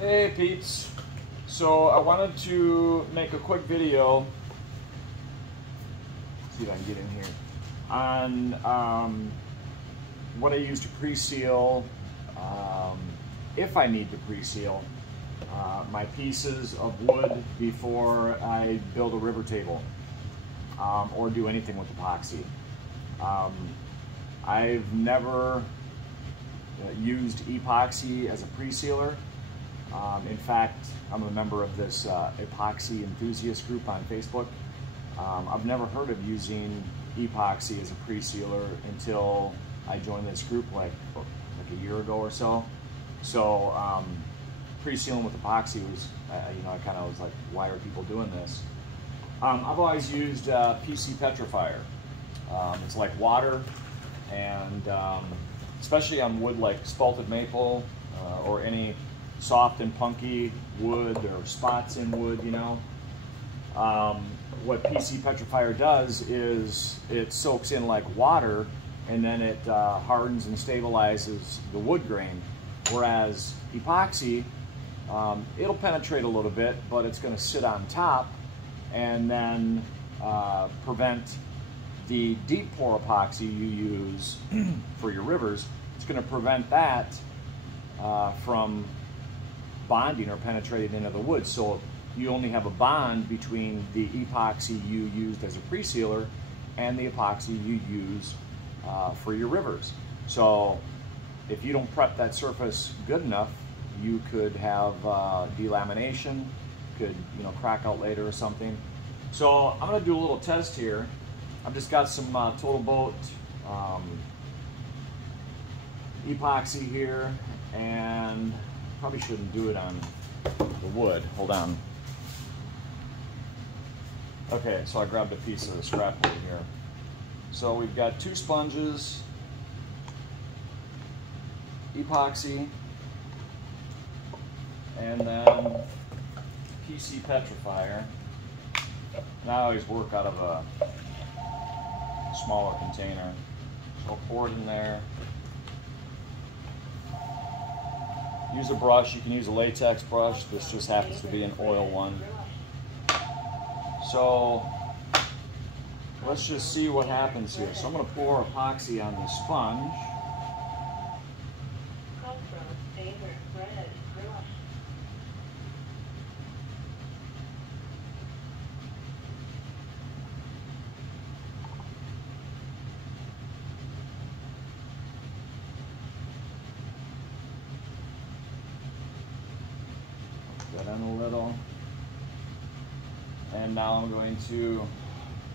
Hey peeps, so I wanted to make a quick video, see if I can get in here, on what I use to pre-seal, if I need to pre-seal my pieces of wood before I build a river table or do anything with epoxy. I've never used epoxy as a pre-sealer. In fact, I'm a member of this epoxy enthusiast group on Facebook. I've never heard of using epoxy as a pre-sealer until I joined this group like a year ago or so. So pre-sealing with epoxy was, I kind of was like, why are people doing this? I've always used PC petrifier. It's like water, and especially on wood like spalted maple or any soft and punky wood or spots in wood, what PC petrifier does is it soaks in like water, and then it hardens and stabilizes the wood grain. Whereas epoxy, it'll penetrate a little bit, but it's going to sit on top and then prevent the deep pour epoxy you use for your rivers. It's going to prevent that from bonding or penetrating into the wood. So you only have a bond between the epoxy you used as a pre-sealer and the epoxy you use for your rivers. So if you don't prep that surface good enough, you could have delamination, could crack out later or something. So I'm going to do a little test here. I've just got some Total Boat epoxy here, and probably shouldn't do it on the wood. Hold on. Okay, so I grabbed a piece of the scrap wood here. So we've got 2 sponges, epoxy, and then PC petrifier. And I always work out of a smaller container. So I'll pour it in there. Use a brush. You can use a latex brush. This just happens to be an oil one. So let's just see what happens here. So I'm going to pour epoxy on the sponge. That in a little, and now I'm going to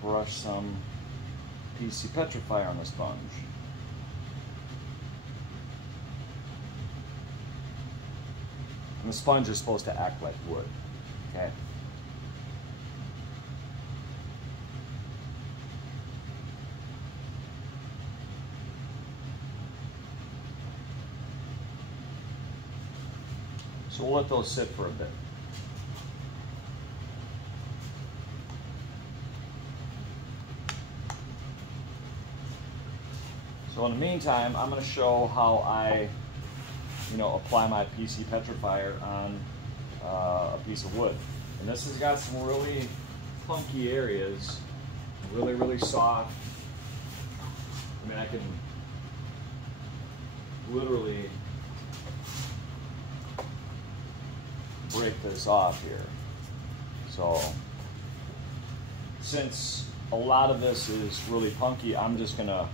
brush some PC petrifier on the sponge. And the sponge is supposed to act like wood, okay? So we'll let those sit for a bit. So in the meantime, I'm going to show how I, apply my PC petrifier on a piece of wood. And this has got some really funky areas, really, really soft. I mean, I can literally break this off here. So since a lot of this is really punky, I'm just gonna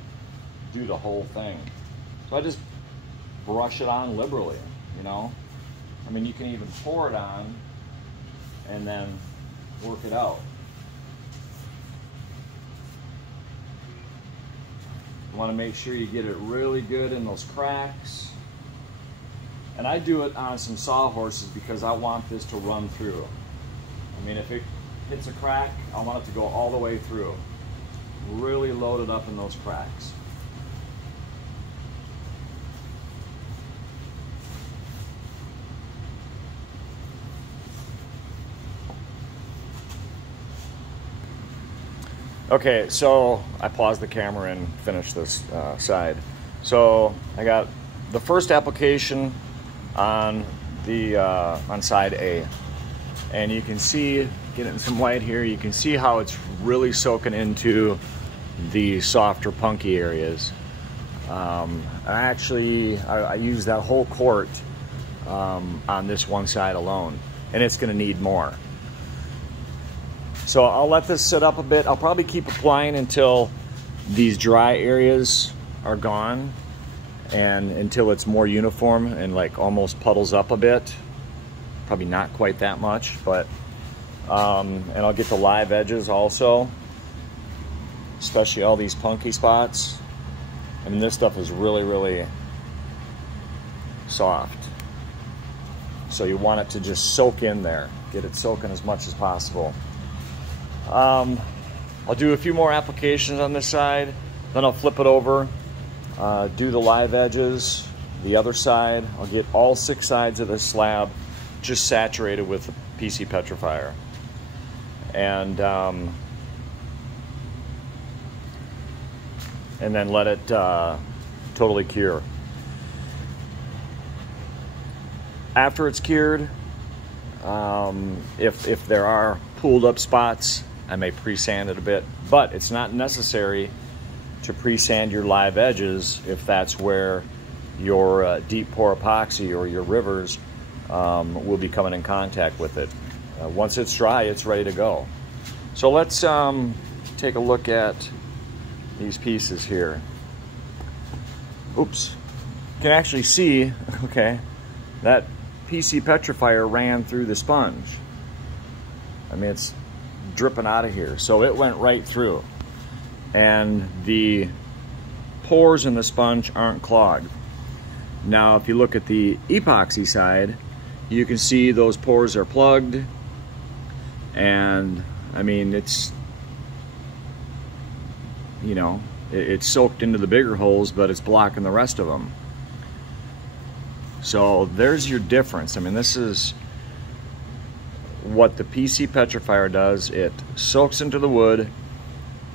do the whole thing. So I just brush it on liberally, I mean, you can even pour it on and then work it out. You want to make sure you get it really good in those cracks. And I do it on some sawhorses because I want this to run through. I mean, if it hits a crack, I want it to go all the way through. Really load it up in those cracks. Okay, so I paused the camera and finished this side. So I got the first application on the on side A, and you can see, getting some light here, you can see how it's really soaking into the softer punky areas. I used that whole quart on this one side alone, and it's going to need more. So I'll let this sit up a bit. I'll probably keep applying until these dry areas are gone, and until it's more uniform and like almost puddles up a bit. Probably not quite that much, but and I'll get the live edges also, especially all these punky spots. I mean, this stuff is really, really soft. So you want it to just soak in there. Get it soaking as much as possible. I'll do a few more applications on this side, then I'll flip it over, do the live edges. The other side, I'll get all 6 sides of this slab just saturated with the PC petrifier. And then let it totally cure. After it's cured, if there are pooled up spots, I may pre-sand it a bit, but it's not necessary to pre-sand your live edges if that's where your deep pour epoxy or your rivers will be coming in contact with it. Once it's dry, it's ready to go. So let's take a look at these pieces here. Oops. You can actually see, okay, that PC petrifier ran through the sponge. I mean, it's dripping out of here. So it went right through. And the pores in the sponge aren't clogged. Now, if you look at the epoxy side, you can see those pores are plugged. And I mean, it's, you know, it's soaked into the bigger holes, but it's blocking the rest of them. So there's your difference. I mean, this is what the PC petrifier does. It soaks into the wood,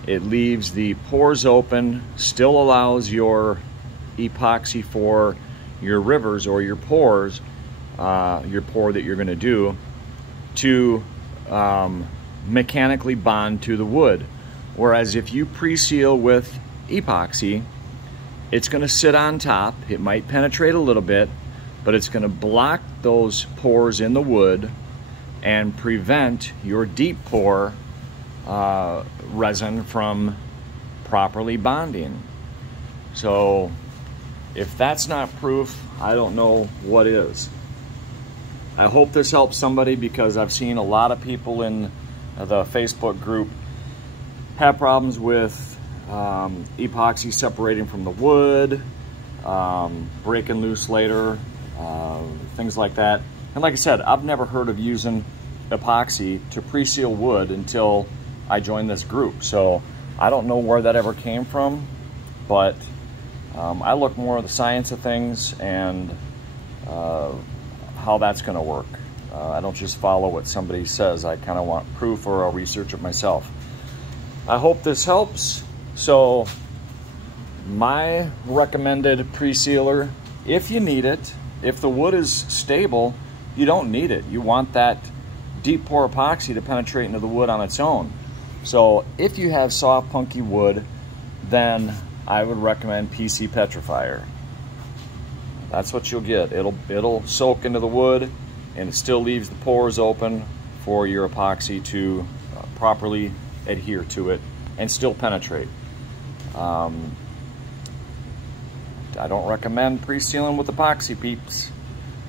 it leaves the pores open, still allows your epoxy for your rivers or your pores, your pour that you're going to do, to mechanically bond to the wood. Whereas if you pre-seal with epoxy, it's going to sit on top. It might penetrate a little bit, but it's going to block those pores in the wood and prevent your deep pour resin from properly bonding. So if that's not proof, I don't know what is. I hope this helps somebody, because I've seen a lot of people in the Facebook group have problems with epoxy separating from the wood, breaking loose later, things like that. And like I said, I've never heard of using epoxy to pre-seal wood until I joined this group. So I don't know where that ever came from, but I look more at the science of things and how that's going to work. I don't just follow what somebody says. I kind of want proof, or I'll research it myself. I hope this helps. So my recommended pre-sealer, if you need it, if the wood is stable, you don't need it. You want that deep pour epoxy to penetrate into the wood on its own. So if you have soft, punky wood, then I would recommend PC petrifier. That's what you'll get. It'll soak into the wood, and it still leaves the pores open for your epoxy to properly adhere to it and still penetrate. I don't recommend pre-sealing with epoxy, peeps.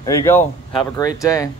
There you go. Have a great day.